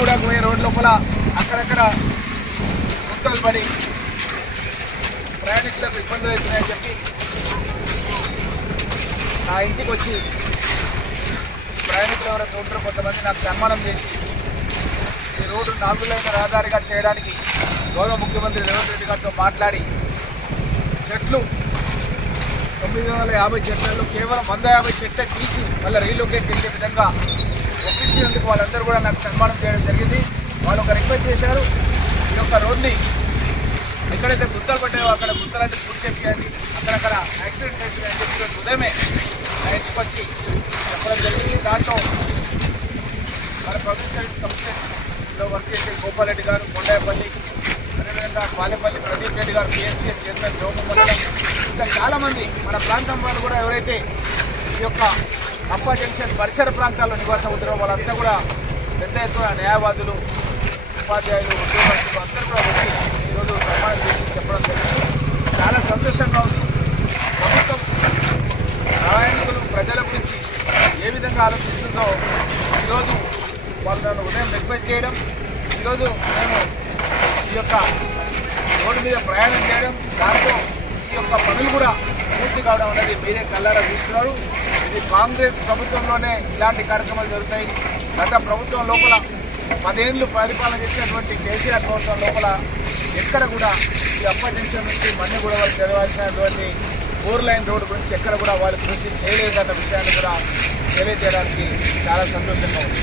కూడా పోయే రోడ్ లోపల అక్కడక్కడ గుంతలు పడి ప్రయాణికులకు ఇబ్బందులు అవుతున్నాయని చెప్పి నా ఇంటికి వచ్చి ప్రయాణికులు ఎవరైతే ఉంటారో కొంతమంది నాకు సన్మానం చేసి ఈ రోడ్డు 4 లైన్ల రహదారిగా చేయడానికి గౌరవ ముఖ్యమంత్రి రేవంత్ రెడ్డి గారితో మాట్లాడి చెట్లు 950 చెట్లలో కేవలం 150 చెట్లే తీసి మళ్ళీ రీలొకేట్ చేసే విధంగా ఒప్పించినందుకు వాళ్ళందరూ కూడా నాకు సన్మానం చేయడం జరిగింది. వాళ్ళు ఒక రిక్వెస్ట్ చేశారు, ఈ యొక్క రోడ్ని ఎక్కడైతే గుంతలు పడ్డాయో అక్కడ గుంతలన్నీ పూర్తి చేయండి, అక్కడక్కడ యాక్సిడెంట్స్ అవుతున్నాయని చెప్పి ఉదయమే నా ఇంటికి వచ్చి చెప్పడం జరిగింది. దాంట్లో మన పబ్లిక్ సర్వీస్ కమిషన్లో వర్క్ చేసే గోపాల్ రెడ్డి గారు, కొండాయపల్లి, అదేవిధంగా పాలేపల్లి ప్రదీప్ రెడ్డి గారు, పిఎస్సీఎస్ చైర్మన్ జోము మండలం, ఇంకా చాలామంది మన ప్రాంతం వాళ్ళు కూడా ఎవరైతే ఈ యొక్క అంపా జంక్షన్ పరిసర ప్రాంతాల్లో నివాసం అవుతారో వాళ్ళంతా కూడా పెద్ద ఎత్తున న్యాయవాదులు, ఉపాధ్యాయులు, ఉద్యోగస్తులు అందరూ కూడా వచ్చి ఈరోజు సన్మానం చేసి చెప్పడం జరిగింది. చాలా సంతోషంగా ఉంది. ప్రభుత్వం ప్రయాణికులు ప్రజల గురించి ఏ విధంగా ఆలోచిస్తుందో ఈరోజు వాళ్ళను ఉదయం రిక్వెస్ట్ చేయడం, ఈరోజు మేము ఈ యొక్క రోడ్డు మీద ప్రయాణం చేయడం, దాంతో ఈ యొక్క పనులు కూడా పూర్తి కావడం అనేది మీరే కళ్ళారా చూస్తున్నారు. ఇది కాంగ్రెస్ ప్రభుత్వంలోనే ఇలాంటి కార్యక్రమాలు జరుగుతాయి. గత ప్రభుత్వం లోపల 10 ఏళ్ళు పరిపాలన చేసినటువంటి కేసీఆర్ ప్రభుత్వం లోపల ఎక్కడ కూడా ఈ అప్ప జంక్షన్ నుంచి మన్నెగూడ వరకు జరగాల్సినటువంటి 4 లైన్ రోడ్డు గురించి ఎక్కడ కూడా వాళ్ళు కృషి చేయలేదన్న విషయాన్ని కూడా తెలియజేయడానికి చాలా సంతోషంగా ఉంది.